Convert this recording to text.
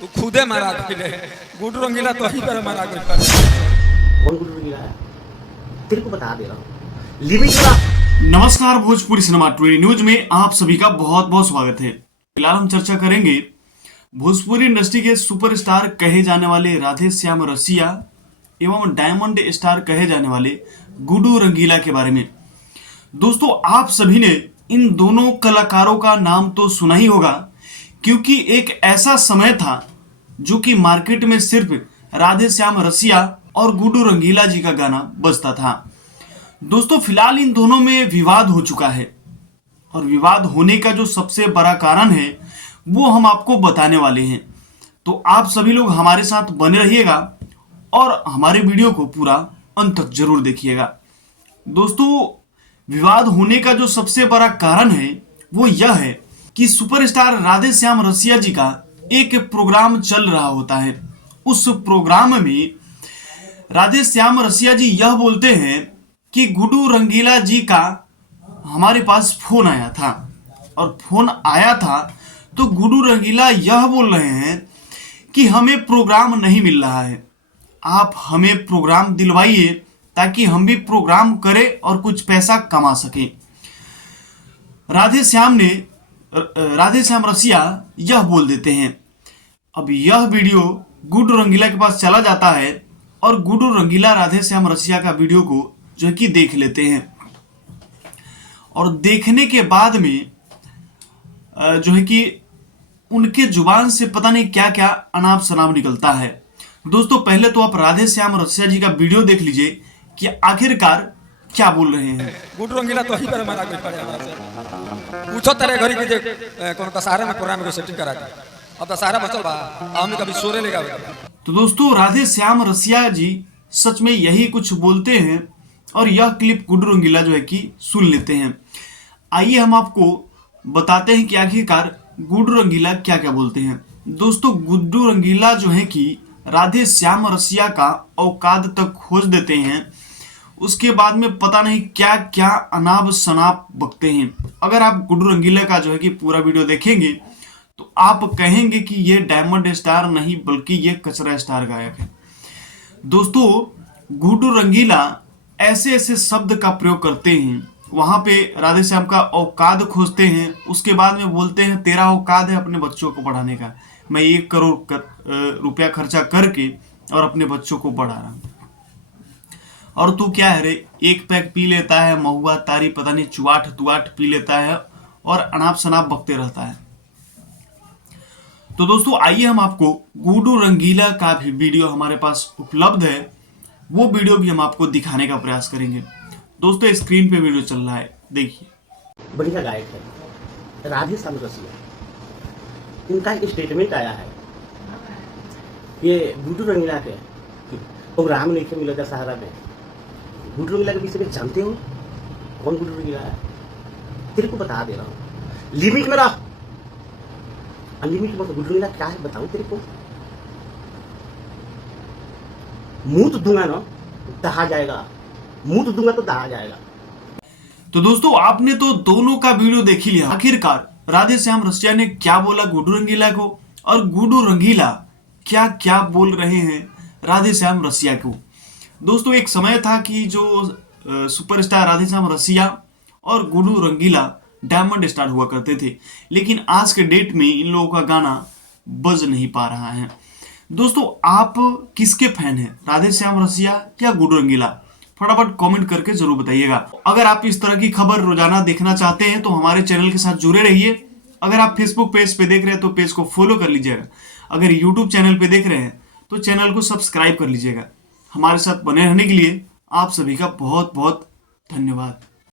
तू खुदे मारा गई गुड्डू रंगीला तो ही पर मारा गई। कौन गुड्डू रंगीला है तेरे को बता दे रहा हूँ लिमिट का। नमस्कार, भोजपुरी सिनेमा टुडे न्यूज में आप सभी का बहुत बहुत स्वागत है। फिलहाल हम चर्चा करेंगे भोजपुरी इंडस्ट्री के सुपरस्टार कहे जाने वाले राधे श्याम रसिया एवं डायमंड स्टार कहे जाने वाले गुड्डू रंगीला के बारे में। दोस्तों, आप सभी ने इन दोनों कलाकारों का नाम तो सुना ही होगा, क्योंकि एक ऐसा समय था जो कि मार्केट में सिर्फ राधे श्याम रसिया और गुड्डू रंगीला जी का गाना बजता था। दोस्तों, फिलहाल इन दोनों में विवाद हो चुका है और विवाद होने का जो सबसे बड़ा कारण है वो हम आपको बताने वाले हैं। तो आप सभी लोग हमारे साथ बने रहिएगा और हमारे वीडियो को पूरा अंत तक जरूर देखिएगा। दोस्तों, विवाद होने का जो सबसे बड़ा कारण है वो यह है कि सुपरस्टार राधे श्याम रसिया जी का एक प्रोग्राम चल रहा होता है। उस प्रोग्राम में राधे श्याम रसिया जी यह बोलते हैं कि गुड्डू रंगीला जी का हमारे पास फोन आया था, और फोन आया था तो गुड्डू रंगीला यह बोल रहे हैं कि हमें प्रोग्राम नहीं मिल रहा है, आप हमें प्रोग्राम दिलवाइए ताकि हम भी प्रोग्राम करें और कुछ पैसा कमा सकें। राधे श्याम रसिया यह बोल देते हैं। अब यह वीडियो गुड्डू रंगीला के पास चला जाता है और गुड्डू रंगीला राधे श्याम रसिया का वीडियो को जो है कि देख लेते हैं, और देखने के बाद में जो है कि उनके जुबान से पता नहीं क्या क्या अनाप शनाप निकलता है। दोस्तों, पहले तो आप राधे श्याम रसिया जी का वीडियो देख लीजिए कि आखिरकार क्या बोल रहे हैं। गुड्डू रंगीला तो ही पर मारा गई पूछो तेरे घरी के जे कौन दशहरा में प्रोग्राम को सेटिंग करा दे। अब दशहरा बचल बा, हम कभी सोरे लेगा। तो दोस्तों, राधे श्याम रसिया जी सच में यही कुछ बोलते हैं और यह क्लिप गुड्डू रंगीला जो है कि सुन लेते हैं। आइए हम आपको बताते हैं कि आखिरकार गुड्डू रंगीला क्या क्या बोलते हैं। दोस्तों, गुड्डू रंगीला जो है कि राधे श्याम रसिया का औकात तक खोज देते हैं, उसके बाद में पता नहीं क्या क्या अनाप शनाप बकते हैं। अगर आप गुड्डू रंगीला का जो है कि पूरा वीडियो देखेंगे तो आप कहेंगे कि ये डायमंड स्टार नहीं बल्कि ये कचरा स्टार गायक है। दोस्तों, गुड्डू रंगीला ऐसे ऐसे शब्द का प्रयोग करते हैं, वहां पे राधे श्याम का औकात खोजते हैं, उसके बाद में बोलते हैं तेरा औकात है अपने बच्चों को पढ़ाने का, मैं 1 करोड़ रुपया खर्चा करके और अपने बच्चों को पढ़ा रहा हूं, और तू क्या है रे, 1 पैक पी लेता है, महुआ तारी पता नहीं चुआट तुआट पी लेता है और अनाप शनाप बकते रहता है। तो दोस्तों, आइए हम आपको गुड्डू रंगीला का भी वीडियो हमारे पास उपलब्ध है, वो वीडियो भी हम आपको दिखाने का प्रयास करेंगे। दोस्तों, स्क्रीन पे वीडियो चल रहा है, देखिए। बढ़िया गायक है राधे श्याम रसिया, इनका एक स्टेटमेंट आया है ये गुड्डू रंगीला के प्रोग्राम नहीं मिला दशहरा में। गुड्डू रंगीला के विषय में जानते हो कौन गुड्डू रंगीला है? तेरे को बता दे रहा हूँ, लिमिट में रह, अनलिमिट में। गुड्डू रंगीला क्या है बताऊं तेरे को? मुंह तो दूंगा ना दहा जाएगा, मुंह तो दूंगा तो दहा जाएगा। तो दोस्तों, आपने तो दोनों का वीडियो देख ही लिया। आखिरकार राधे श्याम रसिया ने क्या बोला गुड्डू रंगीला को, और गुड्डू रंगीला क्या क्या बोल रहे हैं राधे श्याम रसिया को। दोस्तों, एक समय था कि जो सुपरस्टार राधे श्याम रसिया और गुड्डू रंगीला डायमंड स्टार हुआ करते थे, लेकिन आज के डेट में इन लोगों का गाना बज नहीं पा रहा है। दोस्तों, आप किसके फैन हैं, राधे श्याम रसिया या गुड्डू रंगीला? फटाफट कमेंट करके जरूर बताइएगा। अगर आप इस तरह की खबर रोजाना देखना चाहते हैं तो हमारे चैनल के साथ जुड़े रहिए। अगर आप फेसबुक पेज पे देख रहे हैं तो पेज को फॉलो कर लीजिएगा। अगर यूट्यूब चैनल पे देख रहे हैं तो चैनल को सब्सक्राइब कर लीजिएगा। हमारे साथ बने रहने के लिए आप सभी का बहुत बहुत धन्यवाद।